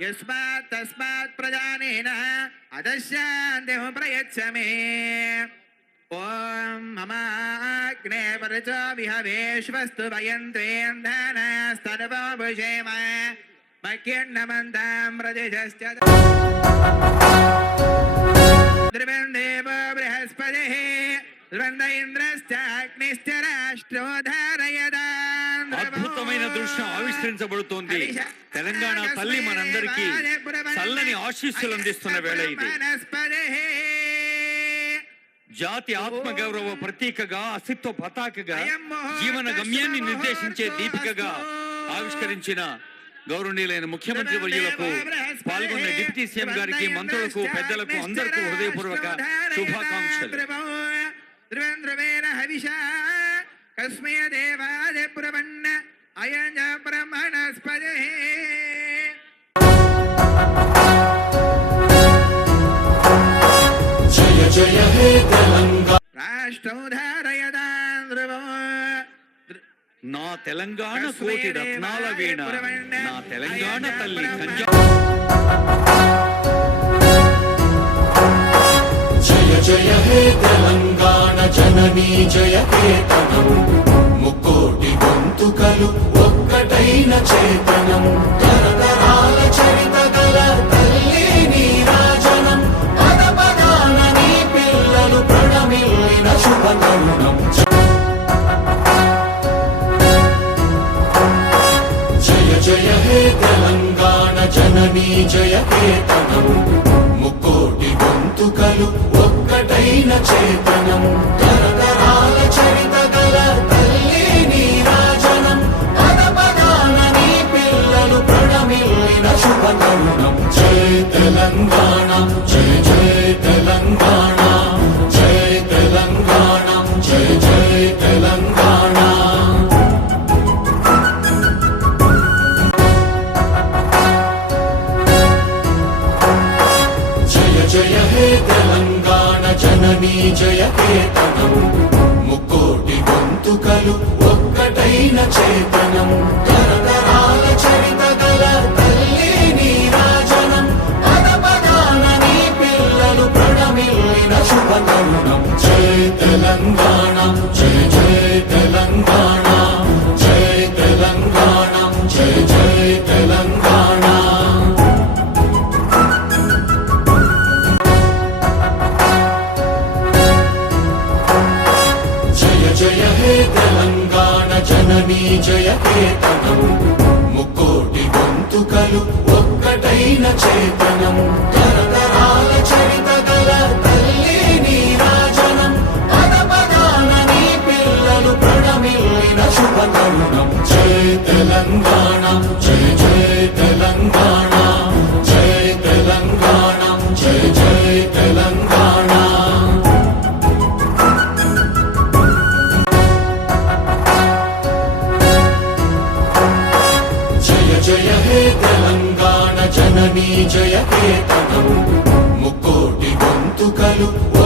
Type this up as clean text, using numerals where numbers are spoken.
यस्मात् तस्मात् प्रजानेन अदशान्तिं प्रयच्छ मे ओम ममाग्ने परचो विहवेश्वस्तु वयन्त्वेन्धनस्तर्वभुषेम मह्यन्नमन्तां प्रदिशश्च द्रवन्देवो बृहस्पतिः ద్వంద ఇంద్రశ్చాగ్నిశ్చ రాష్ట్రో ధారయదాన్. అద్భుతమైన దృశ్యం ఆవిష్కరించబడుతోంది. తెలంగాణ తల్లి మనందరికీ చల్లని ఆశీస్సులు అందిస్తున్న వేళ ఇది. జాతి ఆత్మగౌరవ ప్రతీకగా, అస్తిత్వ పతాకగా, జీవన గమ్యాన్ని నిర్దేశించే దీపికగా ఆవిష్కరించిన గౌరవనీయులైన ముఖ్యమంత్రి వర్యులకు, పాల్గొన్న డిప్యూటీ సీఎం గారికి, మంత్రులకు, పెద్దలకు అందరికీ హృదయపూర్వక శుభాకాంక్షలు. ధ్రువేణ హవిషా కస్మై దేవాయ పురవన్న అయజ బ్రహ్మణస్పదే. జయ జయ హే తెలంగాణ రాష్ట్రం ధారయదాన్ ధ్రువం. నా తెలంగాణ కోటి రత్నాల వీణ, నా తెలంగాణ తల్లి జయ జయ హే తెలంగాణ జననీ జయ కేతనం. ముక్కోటి గొంతుకలు ఒక్కటైన చేతనం. తరతరాల చరిత గల తల్లి నీరాజనం. పద పదాన నీ పిల్లలు ప్రణమిల్లిన శుభతరుణం. జయ జయ హే తెలంగాణ జననీ జయ కేతనం. ముక్కోటి గొంతుకలు ఒక్కటైన చేతనం. తరతరాల చరిత గల తల్లి నీరాజనం. పద పదాన నీ పిల్లలు ప్రణమిల్లిన శుభతరుణం. జయ తెలంగాణ జయ జయ తెలంగాణ జయ తెలంగాణ జయ జయ తెలంగాణ. జయ హే తెలంగాణ జననీ జయ కేతనం. ముక్కోటి గొంతుకలు ఒక్కటైన చేతనం. తరతరాల చరిత గల తల్లి నీరాజనం. పద పదాన నీ పిల్లలు ప్రణమిల్లిన శుభతరుణం. జయ తెలంగాణ జయ జయ తెలంగాణ జయ తెలంగాణ జయ జయ తెలంగాణ. జయ హే తెలంగాణ జననీ జయ కేతనం. ముక్కోటి గొంతుకలు ఒక్కటైన చేతనం. తరతరాల చరిత గల తల్లి నీరాజనం. పద పదాన నీ పిల్లలు ప్రణమిల్లిన శుభతరుణం. జయ తెలంగాణ జయ జయ తెలంగాణ జయ తెలంగాణ జయ జయ తెలంగాణ. జయ హే తెలంగాణ జననీ జయ